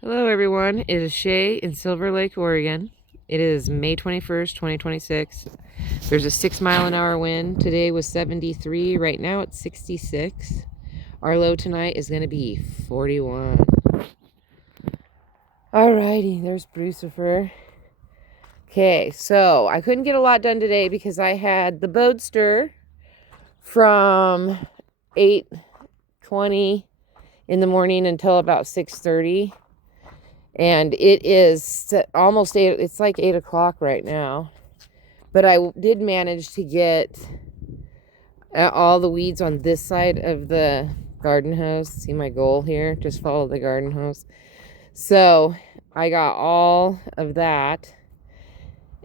Hello everyone, it is Shay in Silver Lake, Oregon. It is May 21st, 2026. There's a 6-mile-an-hour wind. Today was 73, right now it's 66. Our low tonight is going to be 41. Alrighty, there's Brucifer. Okay, so I couldn't get a lot done today because I had the Boadster from 8:20 in the morning until about 6:30. And it is almost 8, it's like 8 o'clock right now. But I did manage to get all the weeds on this side of the garden hose. See my goal here? Just follow the garden hose. So I got all of that.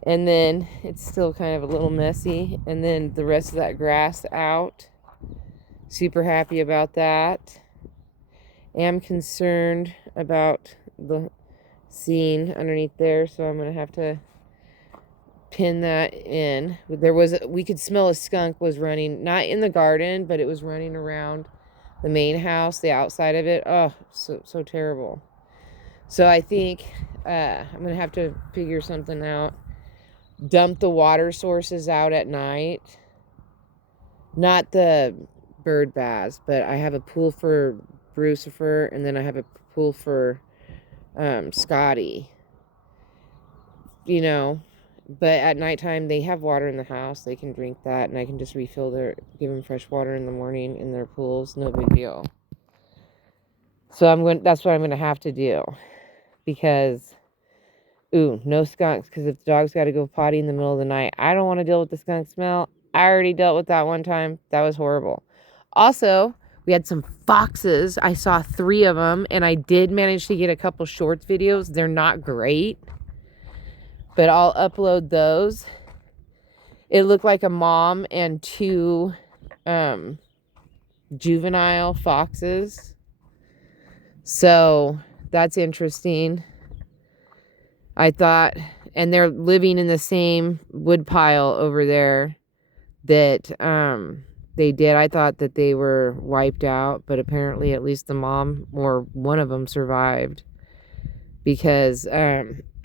And then it's still kind of a little messy. And then the rest of that grass out. Super happy about that. Am concerned about the scene underneath there, so I'm gonna have to pin that in. We could smell a skunk was running, not in the garden, but it was running around the main house, the outside of it. Oh, so terrible. So I think I'm gonna have to figure something out. Dump the water sources out at night. Not the bird baths, but I have a pool for Brucifer, and then I have a pool for Scotty. You know, but at nighttime they have water in the house. They can drink that, and I can just give them fresh water in the morning in their pools. No big deal. So that's what I'm gonna have to do, because no skunks, because if the dog's got to go potty in the middle of the night, I don't want to deal with the skunk smell. I already dealt with that one time. That was horrible. Also, we had some foxes. I saw 3 of them, and I did manage to get a couple shorts videos. They're not great, but I'll upload those. It looked like a mom and 2 juvenile foxes. So that's interesting. I thought, and they're living in the same wood pile over there that they did. I thought that they were wiped out, but apparently at least the mom or one of them survived, because there's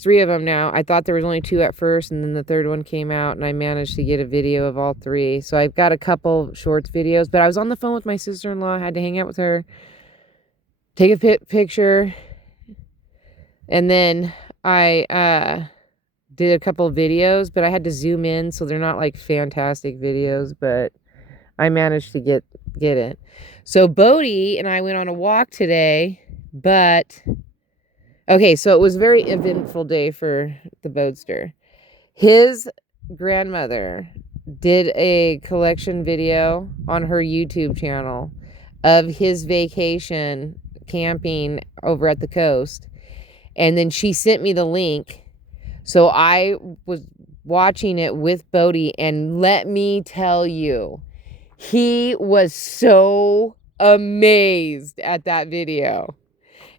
3 of them now. I thought there was only 2 at first, and then the third one came out, and I managed to get a video of all 3. So I've got a couple shorts videos, but I was on the phone with my sister-in-law. I had to hang out with her, take a picture, and then I did a couple videos, but I had to zoom in, so they're not like fantastic videos, but I managed to get it. So Bodie and I went on a walk today, but okay, so it was a very eventful day for the Boadster. His grandmother did a collection video on her YouTube channel of his vacation camping over at the coast. And then she sent me the link. So I was watching it with Bodie, and let me tell you, he was so amazed at that video.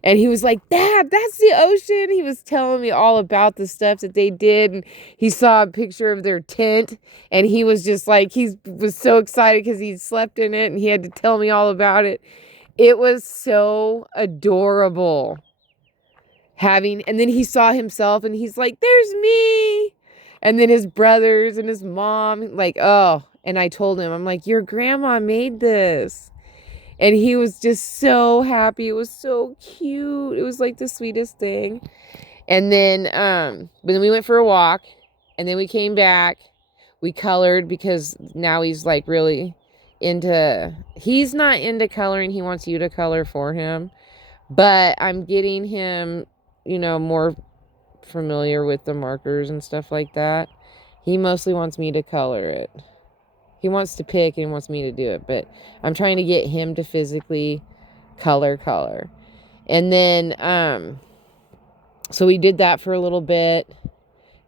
And he was like, Dad, that's the ocean. He was telling me all about the stuff that they did. And he saw a picture of their tent. And he was just like, he was so excited because he slept in it. And he had to tell me all about it. It was so adorable. And then he saw himself, and he's like, there's me. And then his brothers and his mom, like, oh. And I told him, I'm like, your grandma made this. And he was just so happy. It was so cute. It was like the sweetest thing. And then, but then we went for a walk, and then we came back. We colored, because now he's like really he's not into coloring. He wants you to color for him. But I'm getting him, more familiar with the markers and stuff like that. He mostly wants me to color it. He wants to pick, and he wants me to do it, but I'm trying to get him to physically color. And then, so we did that for a little bit.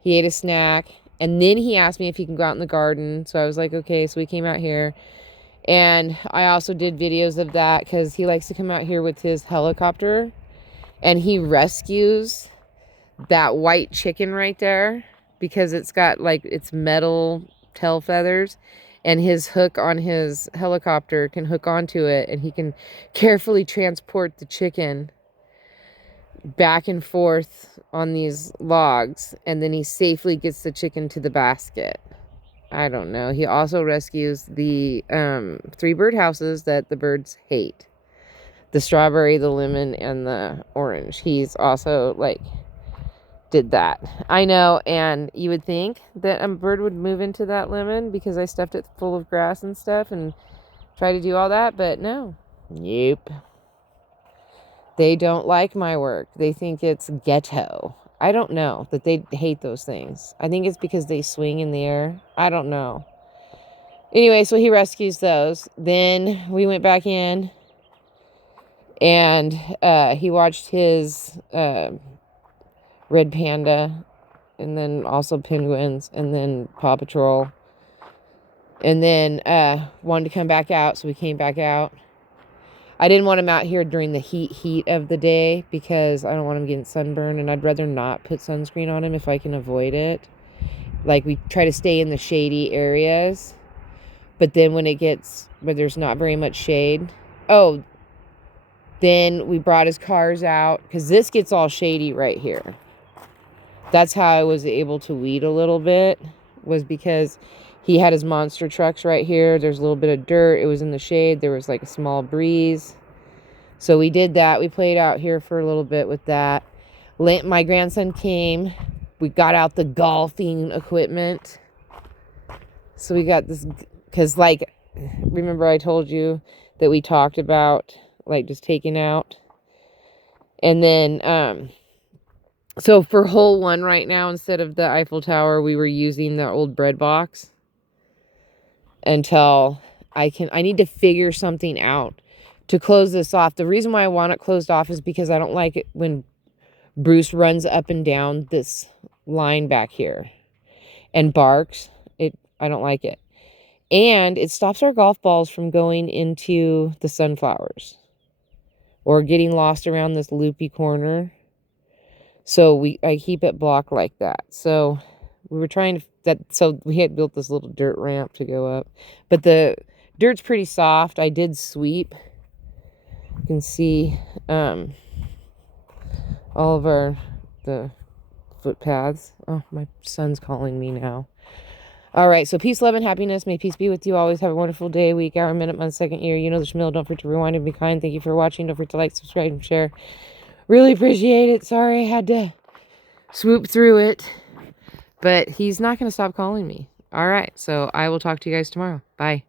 He ate a snack, and then he asked me if he can go out in the garden. So I was like, okay. So we came out here, and I also did videos of that because he likes to come out here with his helicopter, and he rescues that white chicken right there because it's got like its metal tail feathers. and his hook on his helicopter can hook onto it, and he can carefully transport the chicken back and forth on these logs, and then he safely gets the chicken to the basket. I don't know. He also rescues the 3 birdhouses that the birds hate. The strawberry, the lemon, and the orange. He's also, like, did that. I know, and you would think that a bird would move into that lemon because I stuffed it full of grass and stuff and try to do all that, but no. Nope. They don't like my work. They think it's ghetto. I don't know that they hate those things. I think it's because they swing in the air. I don't know. Anyway, so he rescues those. Then we went back in, and he watched his red panda, and then also penguins, and then Paw Patrol. And then wanted to come back out, so we came back out. I didn't want him out here during the heat of the day because I don't want him getting sunburned, and I'd rather not put sunscreen on him if I can avoid it. Like, we try to stay in the shady areas, but then when it gets where there's not very much shade, then we brought his cars out, because this gets all shady right here. That's how I was able to weed a little bit, was because he had his monster trucks right here. There's a little bit of dirt. It was in the shade. There was like a small breeze. So we did that. We played out here for a little bit with that. My grandson came. We got out the golfing equipment. So we got this, because, like, remember I told you that we talked about, like, just taking out. And then, so for hole 1 right now, instead of the Eiffel Tower, we were using the old bread box until I need to figure something out to close this off. The reason why I want it closed off is because I don't like it when Bruce runs up and down this line back here and barks. I don't like it. And it stops our golf balls from going into the sunflowers or getting lost around this loopy corner. So I keep it blocked like that. So we were trying to, so we had built this little dirt ramp to go up, but the dirt's pretty soft. I did sweep. You can see all of the footpaths. Oh, my son's calling me now. All right, so peace, love, and happiness. May peace be with you always. Have a wonderful day, week, hour, minute, month, second, year. You know the schmill. Don't forget to rewind and be kind. Thank you for watching. Don't forget to like, subscribe, and share. Really appreciate it. Sorry I had to swoop through it, but he's not going to stop calling me. All right, so I will talk to you guys tomorrow. Bye.